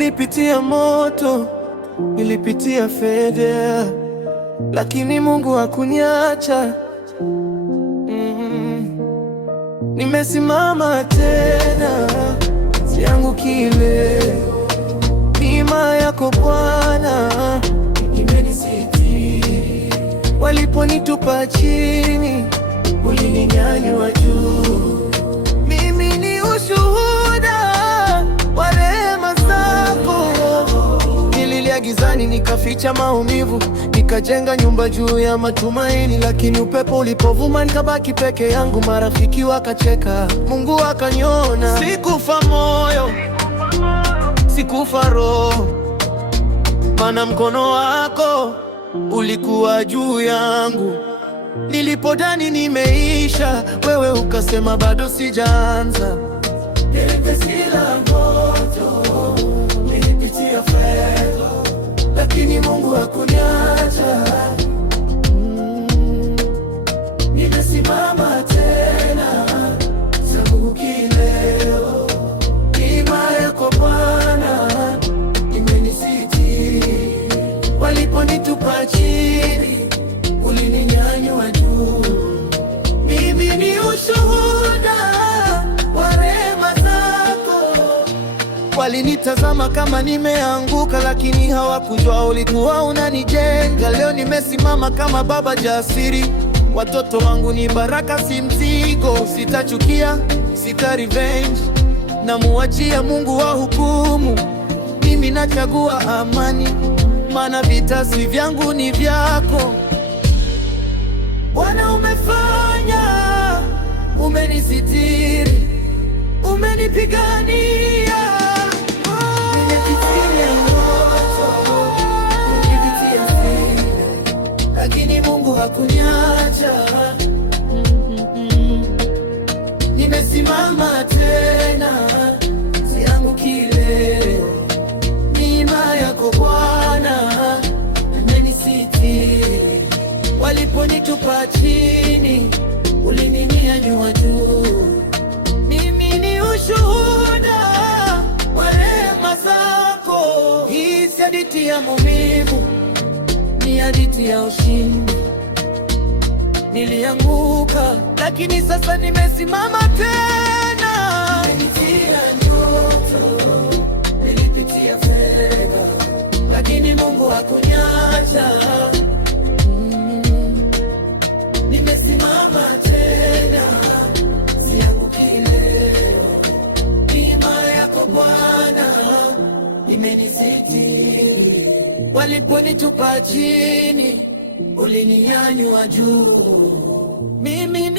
Nilipitia moto, nilipitia fedha, lakini Mungu hakuniacha. Nimesimama tena, sianguki leo. Neema yako Bwana imenisitiri. Waliponitupa chini, ulininyanyua juu. Mimi ni ushuhuda wa rehema zako. Nililia gizani, nikaficha maumivu, nikajenga nyumba juu ya matumaini. Lakini upepo ulipovuma, nikabaki peke yangu. Marafiki wakacheka, Mungu akaniona. Sikufa moyo, sikufa roho, maana mkono wako ulikuwa juu yangu. Nilipodhani nimeisha, wewe ukasema bado sijaanza. Nilipitia fedha, lakini Mungu hakuniacha. Nimesimama tena, sianguki leo. Neema yako Bwana imenisitiri. Waliponitupa chini, ulininyanyua juu. Mimi ni ushuhuda wa rehema zako. Walinitazama kama nimeanguka, lakini hawakujua ulikuwa unanijenga. Leo nimesimama kama baba jasiri. Watoto wangu ni baraka, si mzigo. Sitachukia, sita revenge, namuachia Mungu wa hukumu. Mimi nachagua amani, maana vita si vyangu, ni vyako. Bwana, umefanya, umenisitiri, umenipigania. Nimepitia moto, nilipitia fedha, lakini Mungu hakuniacha. Nimesimama tena, sianguki leo. Neema yako Bwana imenisitiri. Waliponitupa chini, ulininyanyua juu. Mimi ni ushuhuda wa rehema zako. Hii si hadithi ya maumivu, ni hadithi ya ushindi. Nilianguka, lakini sasa nimesimama tena. Nilipitia ndoto, nilipitia fedha, lakini Mungu hakuniacha. Nimesimama tena, sianguki leo. Neema yako Bwana imenisitiri. Waliponitupa chini, ulininyanyua juu. Mimi